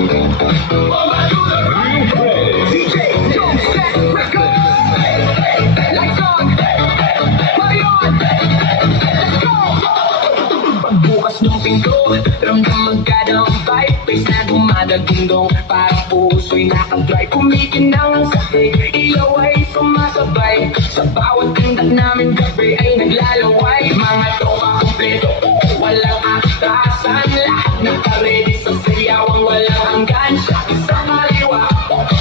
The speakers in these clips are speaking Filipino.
Bomba to the right. DJ, don't set record. Lights on. Party on. Let's go. Pagbukas ng pinto, ramdam magkadang vibe. Face na dumadagundong, parang puso'y nakadrive. Kumikinang ang sakit, ilaw ay sumasabay. Sa bawat tindak namin gabi ay naglalaway. Mga tropa kompleto, walang atrasan. Lahat naka-ready sa sayawang walang hanggan. Shaki sa kaliwa,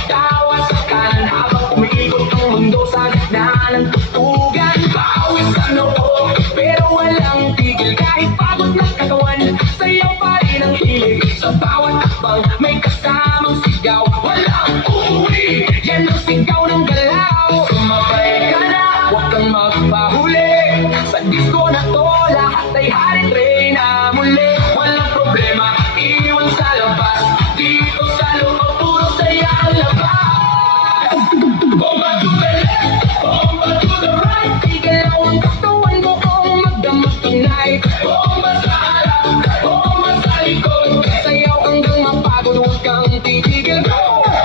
tawa sa kanan. Habang umiikot ang mundo sa gitna ng tutugan. Bawis sa noo, pero walang tigil. Kahit pagod na katawan, sayaw pa rin ang hilig. Sa bawat akbang may kasamang sigaw. Walang uuwi, yan ang sigaw ng galaw. Sumabay ka na, huwag kang magpahuli. Sa disco na to, lahat ay hari na muli. Walang problema, iwan sa labas. Dito sa loob, puro saya ang labas. Bomba to the left, bomba to the right. Igalaw ang katawan mo kung magdamag tonight. Bomba sa harap, bomba sa likod. Sayaw hanggang mapagod, huwag kang titigil.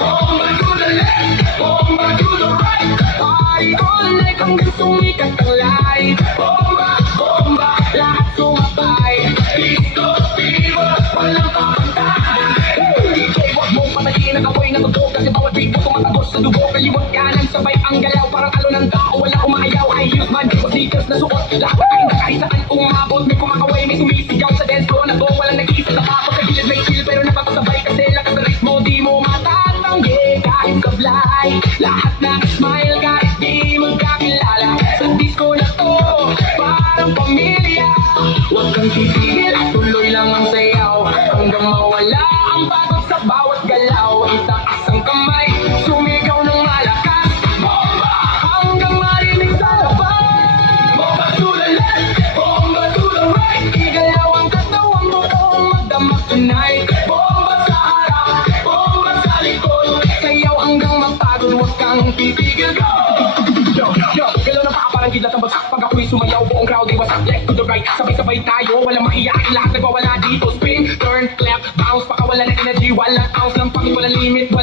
Bomba to the left, bomba to the right. Party all night hanggang sumikat ang light. Bomba, bomba, lahat sumabay. Disco fever, walang kapantay. DJ, wag mong patayin ang apoy na tugtog. Kasi bawat beat mo tumatagos sa dugo. Kaliwat kanan, sabay ang galaw. Parang alo ng tao, wala umayaw. High heels man, di ko sneakers na suot. Lahat na kain na kahit saan umabot. May kumakaway, may sumisigaw sa dance floor na to. Walang nag-iisa na ako sa gilid, may chill. Pero napapasabay kasi lakas sa ritmo. Di mo matatanggi kahit sablay. Lahat na smile kahit di magkakilala. Sa disco na to, parang pamilya. Huwag kang titigil, tuloy lang ang sayaw. Hanggang mawala ang pagod sa bawat galaw. Itaas ang kamay, sumigaw ng malakas. Bomba! Hanggang marinig sa labas. Bomba to the left, bomba to the right. Igalaw ang katawan mo kung magdamag tonight. Bomba sa harap, bomba sa likod. Sayaw hanggang mapagod, huwag kang titigil. Go! Yo, yo, galaw ng paa parang kidlat ang bagsak. Pag ako'y sumayaw, buong crowd ay wasak. Left to the right, sabay-sabay tayo. Walang mahiyain, lahat nagwawala dito. Spin, turn, clap, bounce. Pakawala ng energy, walang ounce ng pangit, walang limit.